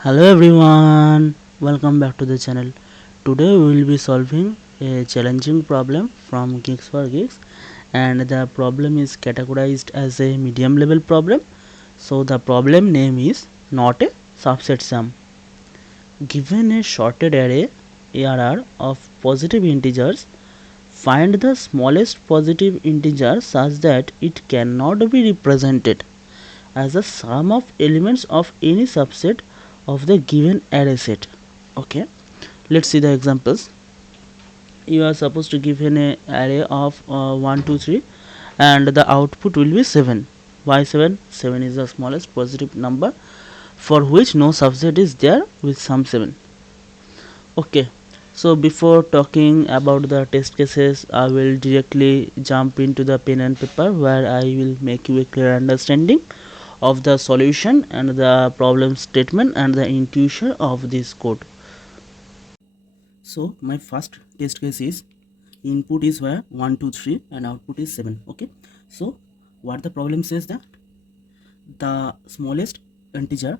Hello everyone, welcome back to the channel. Today we will be solving a challenging problem from Geeks for Geeks, and the problem is categorized as a medium level problem. So the problem name is not a subset sum. Given a sorted array ARR of positive integers, find the smallest positive integer such that it cannot be represented as the sum of elements of any subset of the given array set. Okay, let's see the examples. You are supposed to give an array of 1 2 3, and the output will be 7. Why 7? 7 is the smallest positive number for which no subset is there with sum 7. Okay, so before talking about the test cases, I will directly jump into the pen and paper where I will make you a clear understanding of the solution and the problem statement and the intuition of this code. So my first test case is input is where 1 2 3 and output is 7. Okay, so what the problem says that the smallest integer,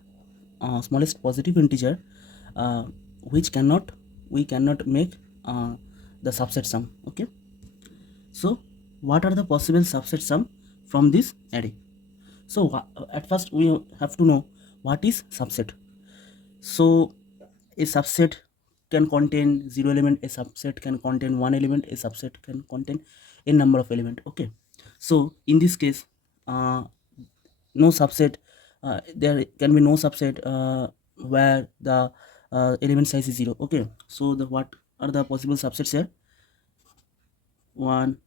smallest positive integer, uh, which cannot we cannot make the subset sum. Okay, so what are the possible subset sum from this array? So at first we have to know what is subset. So a subset can contain 0 element, a subset can contain 1 element, a subset can contain a number of element. Okay, so in this case, no subset, there can be no subset where the element size is 0. Okay, so the what are the possible subsets here? 1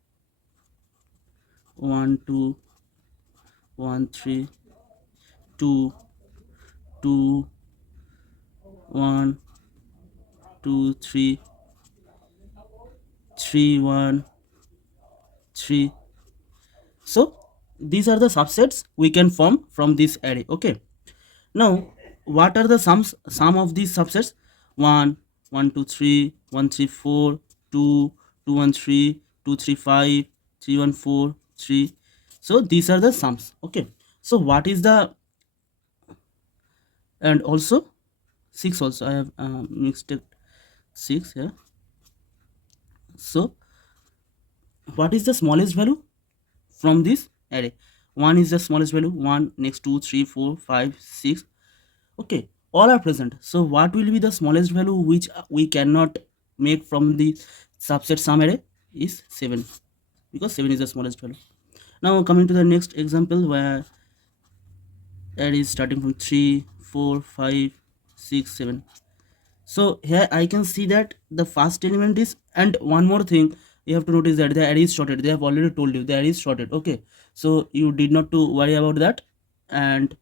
1 2 1 3 2 2 1 2 3 3 1 3. So these are the subsets we can form from this array. Okay, now what are the sum of these subsets? 1 1 2 3 1 3 4 2 2 1 3 2 3 5 3 1 4 3. So these are the sums. Okay, so what is the, and also 6 also I have mixed it 6 here. So what is the smallest value from this array? 1 is the smallest value, 1, next 2 3 4 5 6. Okay, all are present. So what will be the smallest value which we cannot make from the subset sum array? Is 7, because 7 is the smallest value. Now coming to the next example where array is starting from 3 4 5 6 7. So here I can see that the first element is, and one more thing you have to notice that the array is sorted. They have already told you the array is sorted. Okay, so you did not to worry about that. And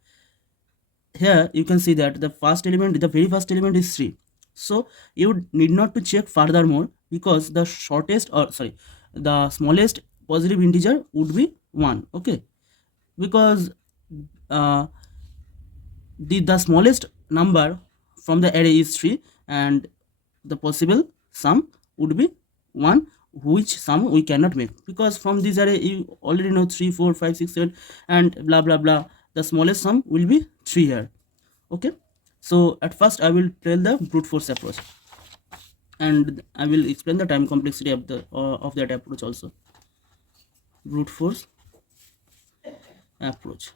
here you can see that the first element, the very first element is 3. So you need not to check furthermore, because the shortest, or sorry, the smallest positive integer would be 1. Okay, because uh, the smallest number from the array is 3, and the possible sum would be 1, which sum we cannot make, because from this array you already know 3 4 5 6 7 and blah blah blah. The smallest sum will be 3 here. Okay, so at first I will tell the brute force approach, and I will explain the time complexity of that approach also. Brute force approach.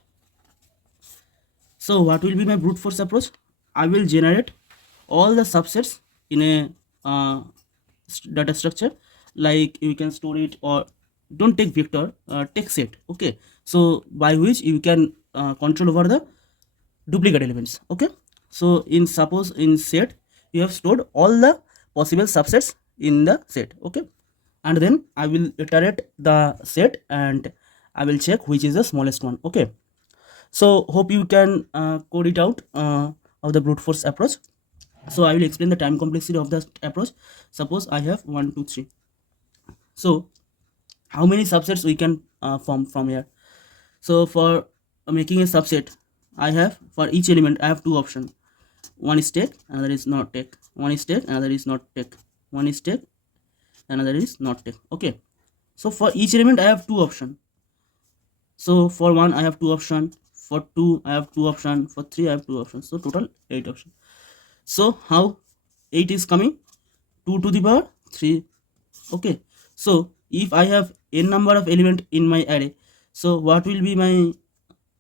So what will be my brute force approach? I will generate all the subsets in a data structure. Like you can store it, or don't take vector, take set. Okay, so by which you can control over the duplicate elements. Okay, so in suppose in set you have stored all the possible subsets in the set. Okay, and then I will iterate the set and I will check which is the smallest one. Okay, so hope you can code it out of the brute force approach. So I will explain the time complexity of the approach. Suppose I have 1 2 3. So how many subsets we can form from here? So for making a subset, I have, for each element I have two options. One is take, another is not take. One is take, another is not take. One is take, another is not take. Okay, so for each element I have two options. So for 1 I have two options, for 2 I have two options, for 3 I have two options, so total 8 options. So how 8 is coming? 2 to the power 3. Okay, so if I have n number of element in my array, so what will be my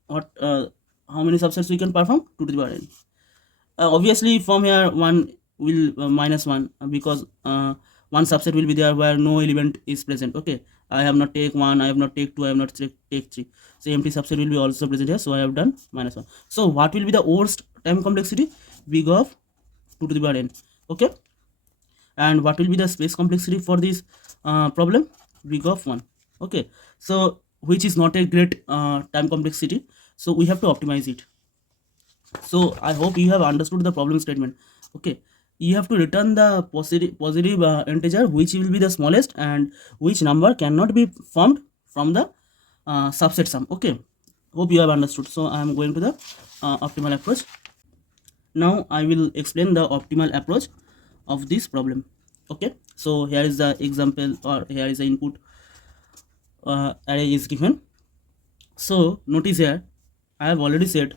what how many subsets we can perform? 2 to the power n. Obviously from here 1 will minus 1, because one subset will be there where no element is present. Okay, I have not take 1, I have not take 2, I have not take 3, so empty subset will be also present here, so I have done minus 1. So what will be the worst time complexity? Big of 2 to the power n. Okay, and what will be the space complexity for this problem? Big of 1. Okay, so which is not a great time complexity, so we have to optimize it. So I hope you have understood the problem statement. Okay, you have to return the positive integer which will be the smallest and which number cannot be formed from the subset sum. Okay, hope you have understood. So I am going to the optimal approach. Now I will explain the optimal approach of this problem. Okay, so here is the example, or here is the input array is given. So notice here I have already said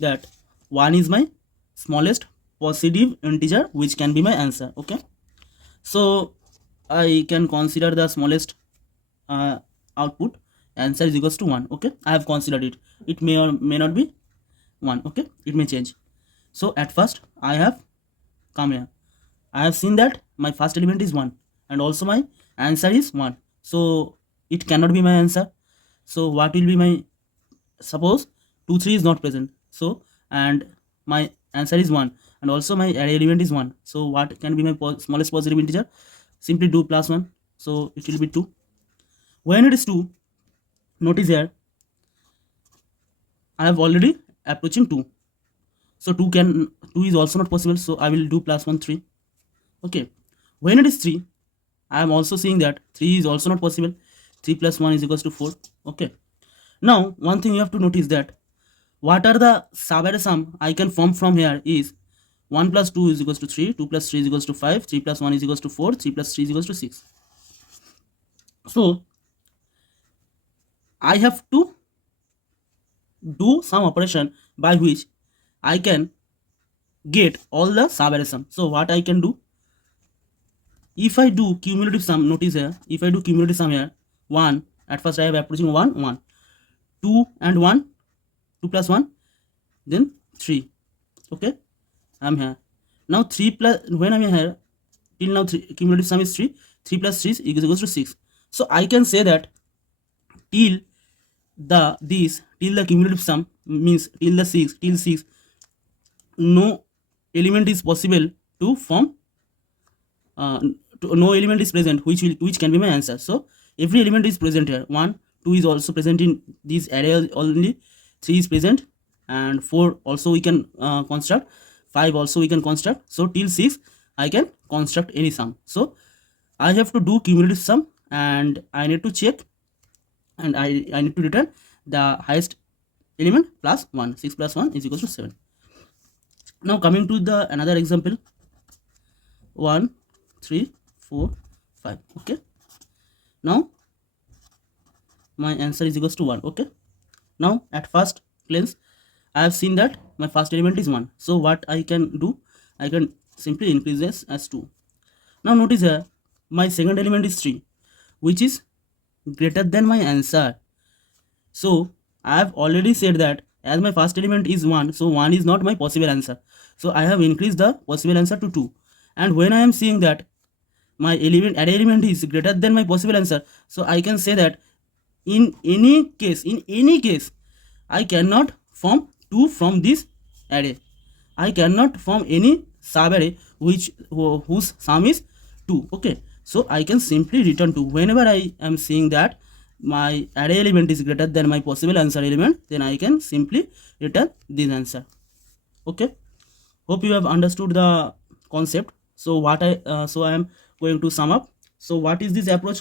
that 1 is my smallest positive integer which can be my answer. Okay, so I can consider the smallest output answer is equals to 1. Okay, I have considered it. It may or may not be 1. Okay, it may change. So at first I have come here, I have seen that my first element is 1 and also my answer is 1, so it cannot be my answer. So what will be my, suppose 2 3 is not present, so and my answer is 1 and also my array element is 1, so what can be my smallest positive integer? Simply do plus 1, so it will be 2. When it is 2, notice here I have already approaching 2, so 2 is also not possible, so I will do plus 1 3. Okay, when it is 3, I am also seeing that 3 is also not possible. 3 plus 1 is equals to 4. Okay, now one thing you have to notice that what are the sub-array sum I can form from here is 1 plus 2 is equals to 3, 2 plus 3 is equals to 5, 3 plus 1 is equals to 4, 3 plus 3 is equals to 6. So I have to do some operation by which I can get all the sub-array sum. So what I can do, if I do cumulative sum, notice here, if I do cumulative sum here, 1, at first I have approaching 1 1, 2 and 1, 2 plus 1, then 3. Okay, I'm here. Now 3 plus, when I'm here, till now cumulative sum is 3, 3 plus 3 is equals to 6. So I can say that till the cumulative sum means till 6, no element is possible to form, no element is present which can be my answer. So every element is present here. 1 2 is also present in this array only, 3 is present, and 4 also we can construct, 5 also we can construct. So till 6 I can construct any sum. So I have to do cumulative sum and I need to check, and I need to return the highest element plus 1. 6 plus 1 is equals to 7. Now coming to the another example, 1 3 4 5. Okay, now my answer is equals to 1. Okay, now at first glance I have seen that my first element is 1, so what I can do, I can simply increase this as 2. Now notice here my second element is 3, which is greater than my answer. So I have already said that as my first element is 1, so 1 is not my possible answer, so I have increased the possible answer to 2. And when I am seeing that my array element is greater than my possible answer, so I can say that in any case I cannot form 2 from this array. I cannot form any sub array whose sum is 2. Okay, so I can simply return 2 whenever I am seeing that my array element is greater than my possible answer element, then I can simply return this answer. Okay, hope you have understood the concept. So what I am going to sum up. So what is this approach?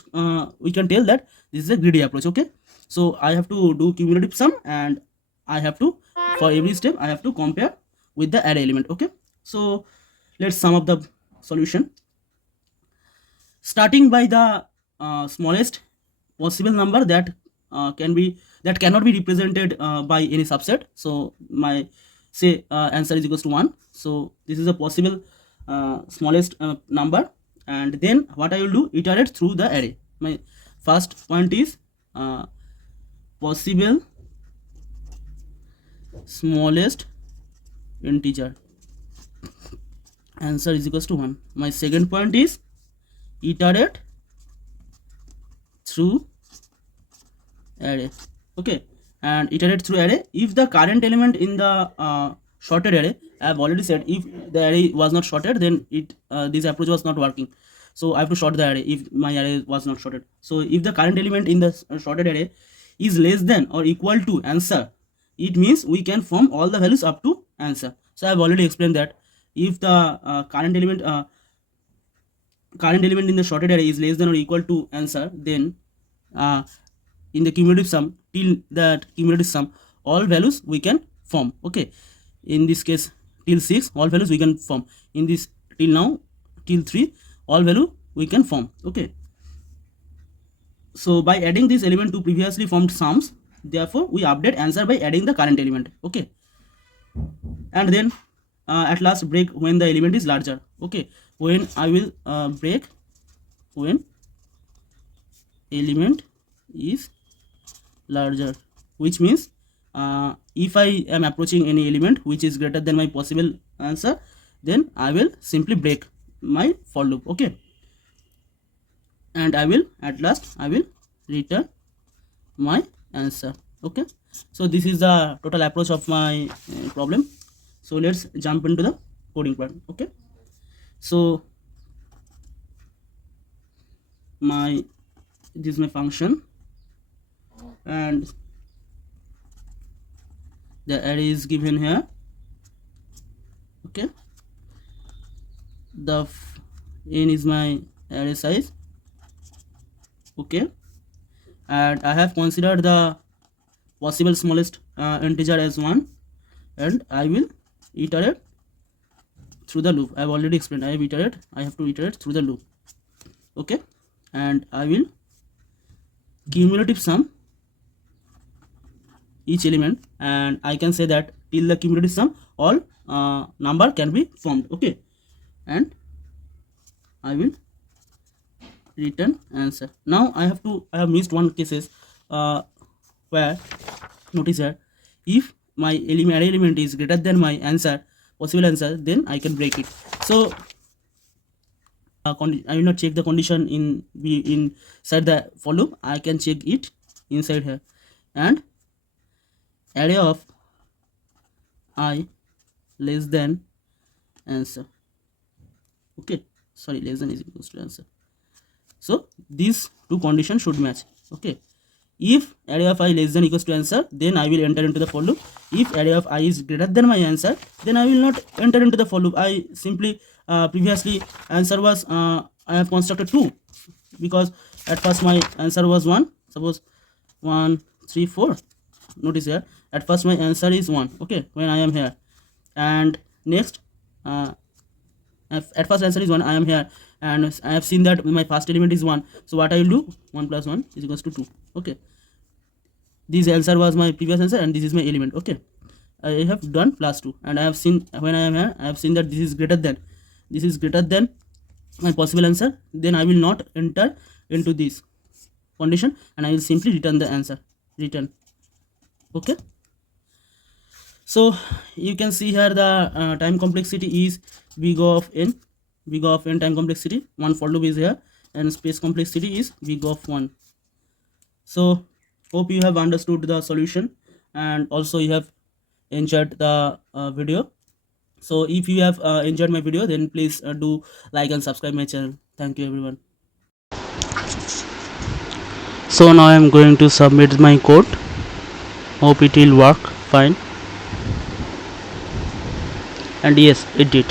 We can tell that this is a greedy approach. Okay, so I have to do cumulative sum and I have to, for every step I have to compare with the array element. Okay, so let's sum up the solution, starting by the smallest possible number that cannot be represented by any subset. So my say answer is equals to 1. So this is a possible smallest number, and then what I will do, iterate through the array. My first point is possible smallest integer, answer is equals to 1. My second point is iterate through array. Okay, and iterate through array if the current element in the sorted array, I have already said if the array was not sorted, then this approach was not working. So I have to sort the array if my array was not sorted. So if the current element in the sorted array is less than or equal to answer, it means we can form all the values up to answer. So I have already explained that if the current element in the sorted array is less than or equal to answer, then in the cumulative sum, till that cumulative sum, all values we can form. Okay, in this case till 6, all values we can form. In this till now, till 3, all value we can form. Okay, so by adding this element to previously formed sums, therefore we update answer by adding the current element. Okay, and then at last break when the element is larger. Okay, when I will break when element is larger, which means if I am approaching any element which is greater than my possible answer, then I will simply break my for loop. Okay, and I will at last I will return my answer. Okay, so this is the total approach of my problem. So let's jump into the coding part. Okay, so this is my function, and the array is given here. Okay, the n is my array size. Okay, and I have considered the possible smallest integer as 1, and I will iterate through the loop. I have already explained. I have to iterate through the loop. Okay, and I will cumulative sum each element, and I can say that till the cumulative sum all number can be formed. Okay, and I will return answer. Now I have missed one cases where, notice here, if my array element is greater than my answer, possible answer, then I can break it. So I will not check the condition inside the for loop. I can check it inside here, and array of I less than answer. Okay, sorry, less than is equals to answer. So these two conditions should match. Okay, if array of I less than equals to answer, then I will enter into the for loop. If array of I is greater than my answer, then I will not enter into the for loop. I simply previously answer was I have constructed 2, because at first my answer was 1. Suppose 1 3 4. Notice here, at first my answer is 1. Okay, when I am here, and next at first answer is 1, I am here, and I have seen that my first element is 1. So what I will do, 1 plus 1 is equals to 2. Okay, this answer was my previous answer, and this is my element. Okay, I have done plus 2, and I have seen when I am here, I have seen that this is greater than my possible answer. Then I will not enter into this condition, and I will simply return the answer. Return. Okay, so you can see here the time complexity is big of n time complexity. One for loop is here, and space complexity is big of 1. So hope you have understood the solution, and also you have enjoyed the video. So if you have enjoyed my video, then please do like and subscribe my channel. Thank you everyone. So now I am going to submit my code. Hope it will work fine. And yes, it did.